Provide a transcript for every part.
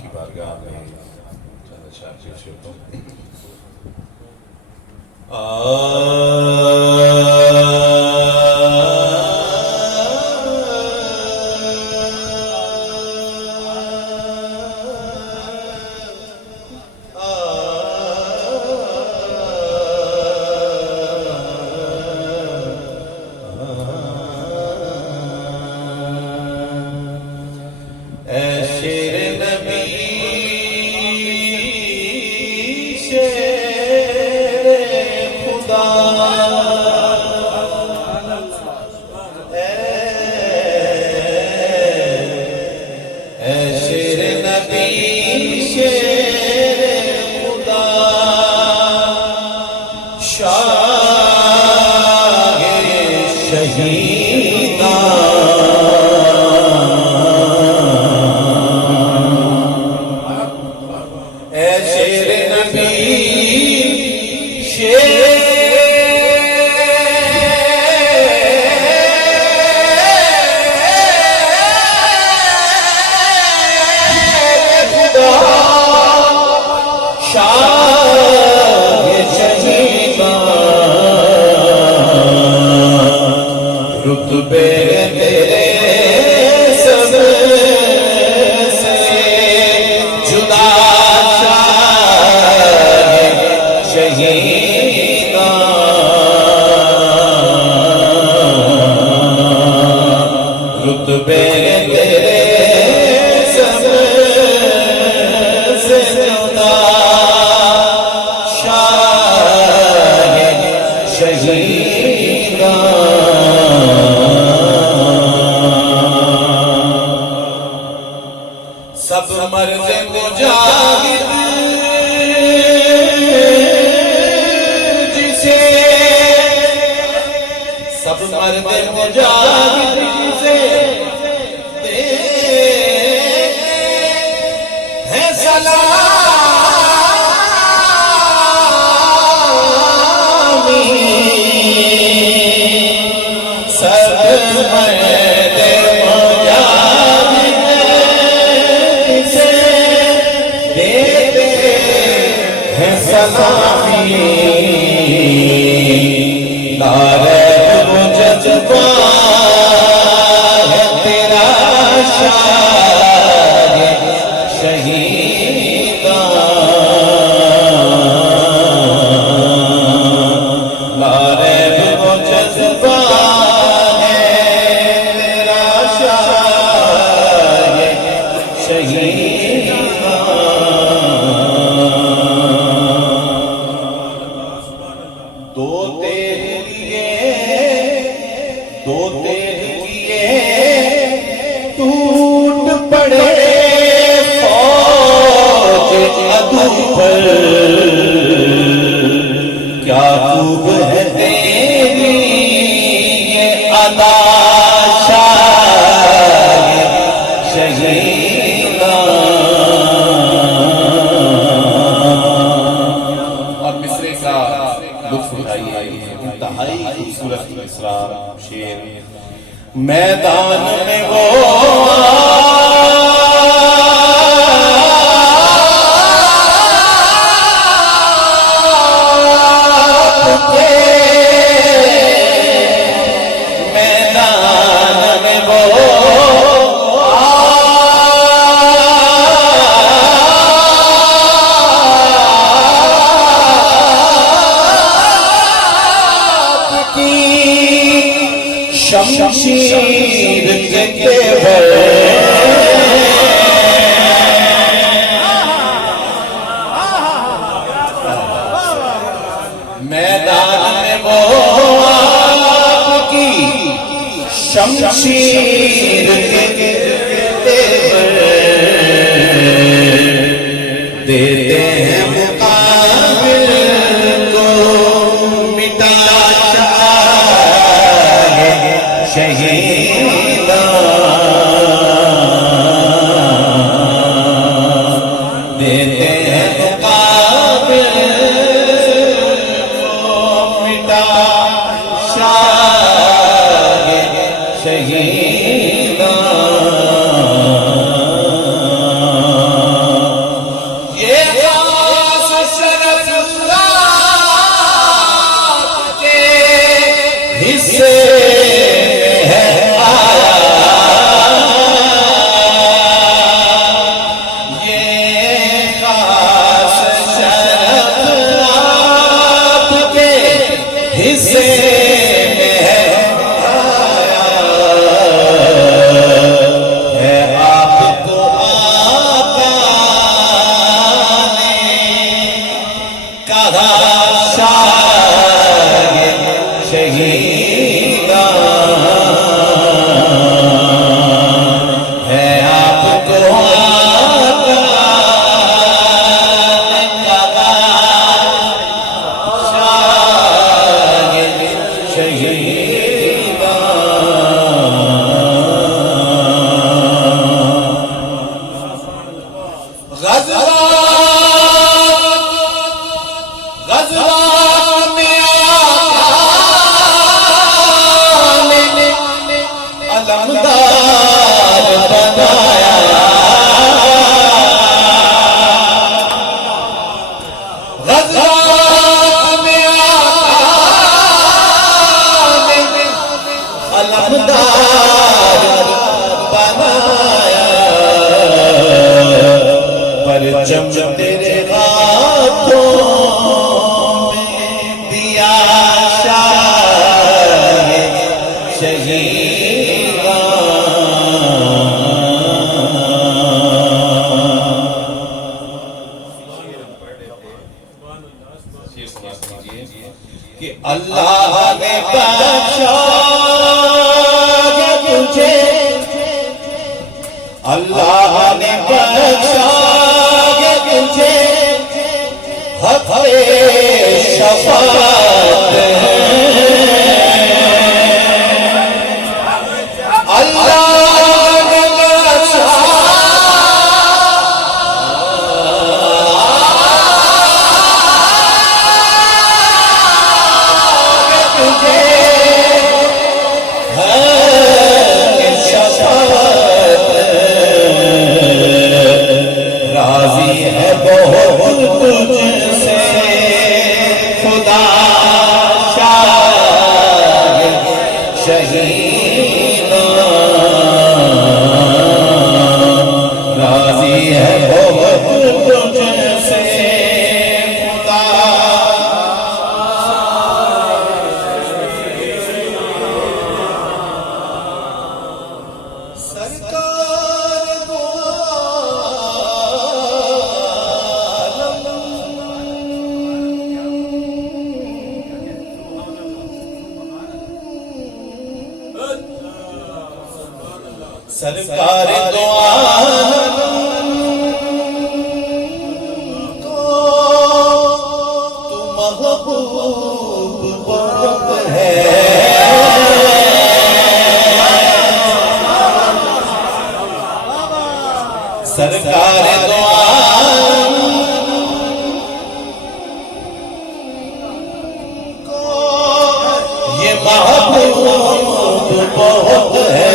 کی بارگاہ میں چند اشعار پیش کرتا ہوں۔ سب مرد مجاہد جسے سب مرد مجاہد جسے ہے سلامی سب مرد لارب مجذبہ ہے تیرا شاہ شہیداں، لارب مجذبہ ہے تیرا شاہ شہیداں۔ دو تیر کیے ٹوٹ پڑے فوج عدو پر، کیا خوب ہے تیری یہ ادا شاہ شہیداں۔ اور مصرے کا لطف اٹھائیے، انتہائی خوبصورت مصرع شعر۔ میدان میں وہ شمشیر کے تیور میدان میں وہ آپ کی شمشیر کے تیور دیتے ہیں مقابل کو مٹا شہیداں، دیتے ہیں مقابل کو مٹا شاہ شہید۔ کو آقا نے کہا شاہد شہیداں غزوات میں آقا نے علمدار بنایا غزوات میں آقا نے علمدار بنایا پرچم تیرے ہاتھوں میں دیا شاہد شہیداں کہ اللہ نے بخشا تجھے اللہ نے بخشا تجھے حق شفاعت اللہ نے بخشا تجھے حق شفاعت راضی ہے بہت تجھ سے خدا شاہد شہیداں راضی ہے بہت تجھ سے خدا سرکار دو سرکار دو عالم کو تو محبوب بہت ہے سرکار دو عالم کو یہ محبوب بہت ہے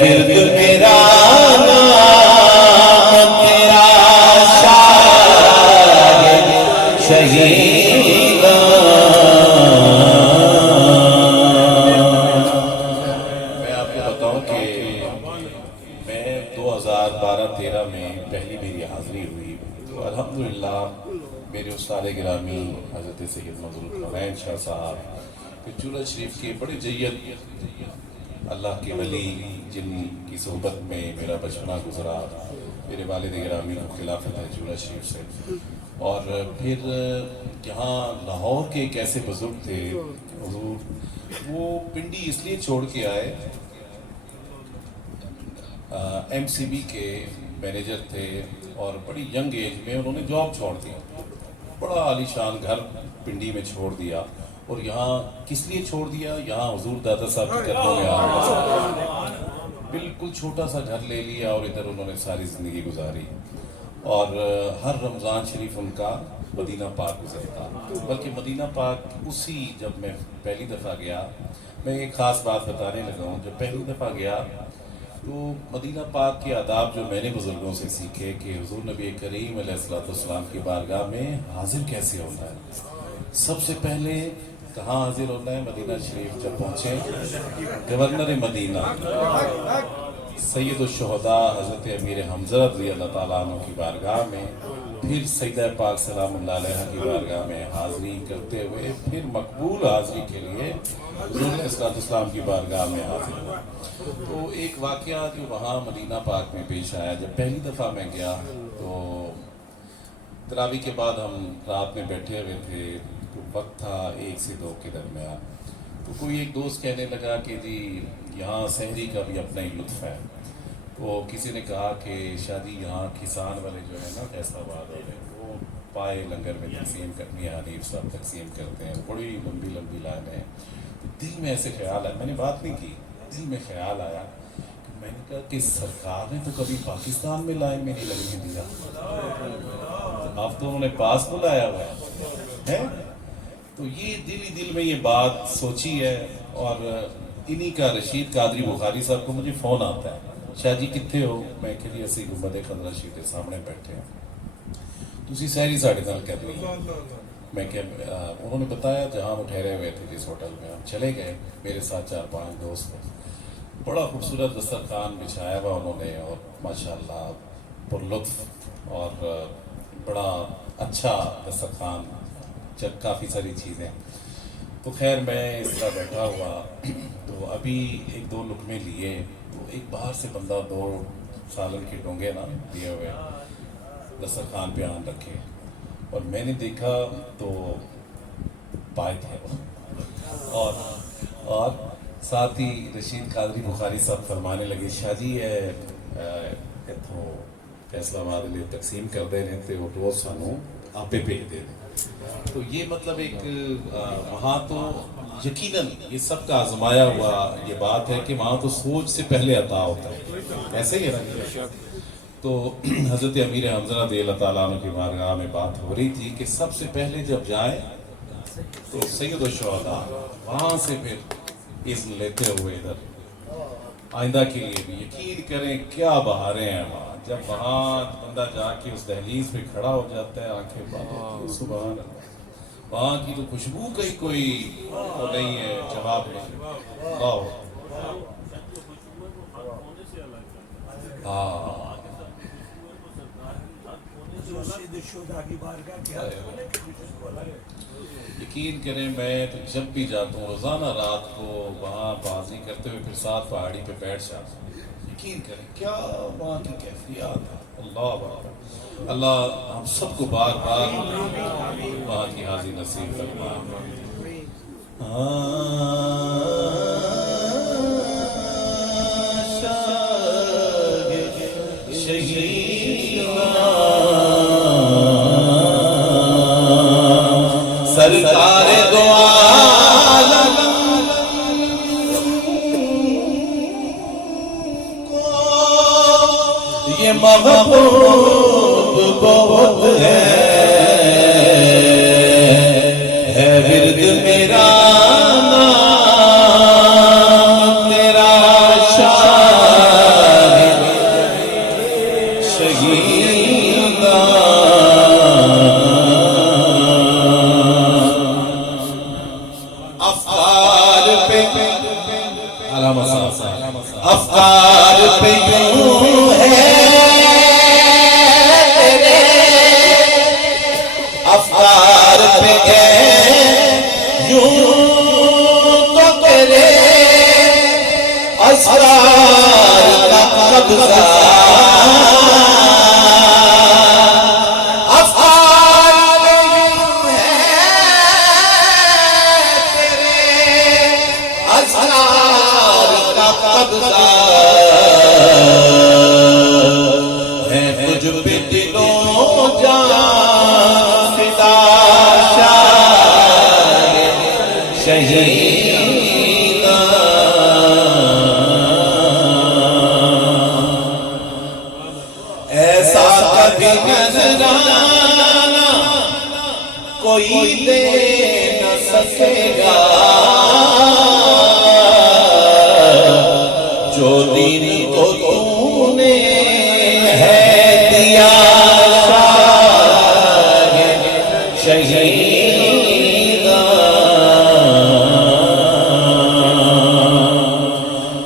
ورد میرا نام تیرا شاہد شہیداں میں آپ کو بتاؤں کہ میں 2012-13 میں پہلی میری حاضری ہوئی تو الحمدللہ میرے استاد گرامی حضرت سید مظہور الحرمین شاہ صاحب چولہ شریف کے بڑے جید اللہ کے ولی جن کی صحبت میں میرا بچپنا گزرا میرے والد گرامی کو خلافت ہے چولہ شریف سے اور پھر یہاں لاہور کے ایک ایسے بزرگ تھے حضور وہ پنڈی اس لیے چھوڑ کے آئے ایم سی بی کے مینیجر تھے اور بڑی ینگ ایج میں انہوں نے جاب چھوڑ دی بڑا عالی شان گھر پنڈی میں چھوڑ دیا اور یہاں کس لیے چھوڑ دیا یہاں حضور دادا صاحب کی قدموں میں بالکل چھوٹا سا گھر لے لیا اور ادھر انہوں نے ساری زندگی گزاری اور ہر رمضان شریف ان کا مدینہ پاک گزرتا بلکہ مدینہ پاک اسی جب میں پہلی دفعہ گیا میں ایک خاص بات بتانے لگا ہوں جب پہلی دفعہ گیا تو مدینہ پاک کے آداب جو میں نے بزرگوں سے سیکھے کہ حضور نبی کریم علیہ السلام کی بارگاہ میں حاضر کیسے ہونا ہے سب سے پہلے کہاں حاضر ہونا ہے مدینہ شریف جب پہنچے گورنر مدینہ سید الشہداء حضرت امیر حمزہ رضی اللہ تعالیٰ عنہ کی بارگاہ میں پھر سیدہ پاک سلام اللہ علیہ کی بارگاہ میں حاضری کرتے ہوئے پھر مقبول حاضری کے لیے حضور علیہ السلام کی بارگاہ میں حاضر ہوا تو ایک واقعہ جو وہاں مدینہ پاک میں پیش آیا جب پہلی دفعہ میں گیا تو تراویح کے بعد ہم رات میں بیٹھے ہوئے تھے تو وقت تھا 1 سے 2 کے درمیان تو کوئی ایک دوست کہنے لگا کہ جی یہاں سحری کا بھی اپنا ہی لطف ہے. تو کسی نے کہا کہ شادی یہاں کسان والے جو ہے نا فیصل آباد والے وہ پائے لنگر میں تقسیم کرنی حنیف صاحب تقسیم کرتے ہیں, بڑی لمبی لمبی لائنیں ہیں. تو دل میں ایسے خیال آیا, میں نے بات نہیں کی, دل میں خیال آیا کہ میں نے کہا کہ سرکار نے تو کبھی پاکستان میں لائن میں نہیں لگنے دیا, اب تو انہوں نے پاس بلایا ہوا ہے. تو یہ دل ہی دل میں یہ بات سوچی ہے. اور انہی کا رشید قادری بخاری صاحب کو مجھے فون آتا ہے, شاہ جی کتنے ہو؟ میں کہ جی اسی گنبد خضرا شریف کے سامنے بیٹھے ہیں, تسی سحری ساڑھے نال کرنی ہے. میں کہ انہوں نے بتایا جہاں وہ ٹھہرے ہوئے تھے جس ہوٹل میں, ہم چلے گئے, میرے ساتھ 4-5 دوست ہیں. بڑا خوبصورت دسترخوان بچھایا ہوا انہوں نے, اور ماشاءاللہ پر لطف اور بڑا اچھا دسترخوان, کافی ساری چیزیں. تو خیر میں اس طرح بیٹھا ہوا, تو ابھی 1-2 لقمے لیے, تو ایک باہر سے بندہ 2 سالن کے ڈونگے نا لیے ہوئے دسترخوان پہ آن رکھے, اور میں نے دیکھا تو پائے تھے, اور ساتھ ہی رشید قادری بخاری صاحب فرمانے لگے شاہ جی اتوں فیصلہ آباد لیے تقسیم کرتے ہیں تو وہ روز سانوں آپ بھیج دے دیں. تو یہ مطلب ایک وہاں تو یقیناً یہ سب کا آزمایا ہوا یہ بات ہے کہ وہاں تو سوچ سے پہلے عطا ہوتا ہے, ایسے ہی ہے. تو حضرت امیر حمزہ رضی اللہ تعالیٰ عنہ کی بارگاہ میں بات ہو رہی تھی کہ سب سے پہلے جب جائیں تو سید الشہداء, وہاں سے پھر اذن لیتے ہوئے ادھر آئندہ کے لیے بھی. یقین کریں کیا بہاریں ہیں وہاں, جب وہاں بندہ جا کے اس دہلیز پہ کھڑا ہو جاتا ہے, آنکھیں بند ہوتی ہیں, سبحان اللہ, وہاں کی تو خوشبو کا ہی کوئی وہ نہیں ہے, جواب نہیں. ہاں یقین کریں میں تو جب بھی جاتا ہوں روزانہ رات کو وہاں بازی کرتے ہوئے پھر ساتھ پہاڑی پہ بیٹھ جاتا ہوں. یقین کریں کیا وہاں کی کیفیات ہے. اللہ اکبر, اللہ ہم سب کو بار بار وہاں کی حاضری نصیب فرمائے. سرکار دو عالم کو یہ محبوب بہت ہے ورد میرا نام تیرا شاہد شہیدہ. افکار پہ یوں ہے تیرے, افکار پہ یوں تو تیرے اسرار کا قبضہ. افکار پہ یوں ہے تیرے اسرار کا قبضہ ہے, تجھ پہ دلوں جان فدا شہیدہ. ایسا کبھی نظرانہ کوئی دے نہ سکے گا جو دین کو تو نے ہے دیا شہیدہ.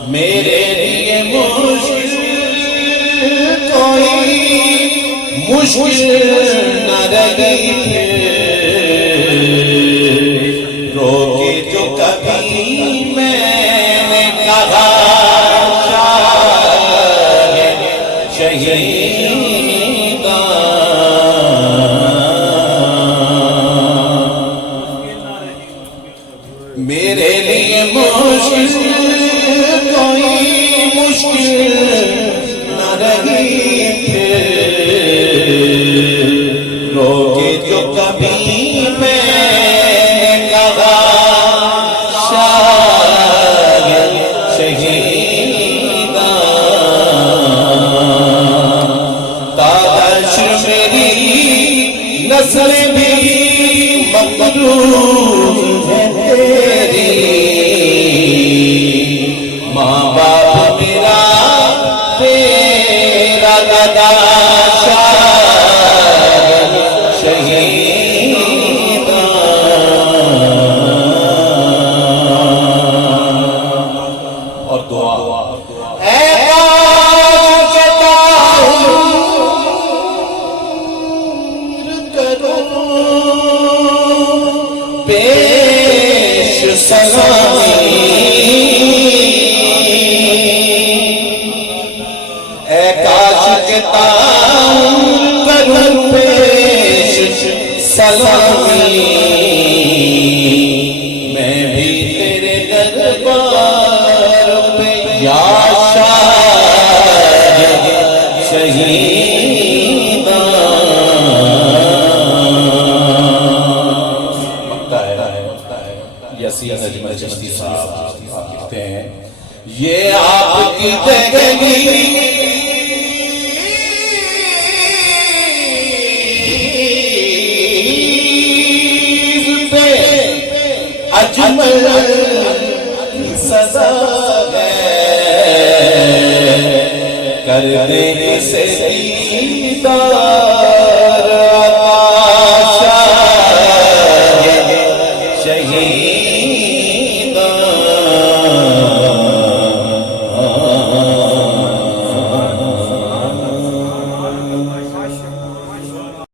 میرے لیے مشکل نہ رہی روکے جو کبھی میں نے کہا شہیدہ. میرے لیے مشکل نسل بھی مقروض ہے تیری، ماں باپ میرا تیرا دادا سلامی، میں بھی تیرے دربار پہ یا شاہ شہیداں، یسیر نجم چشتی صاحب کہتے ہیں یہ آپ کی زندگی اجمل سزا ہے، کر دے اسے دیدار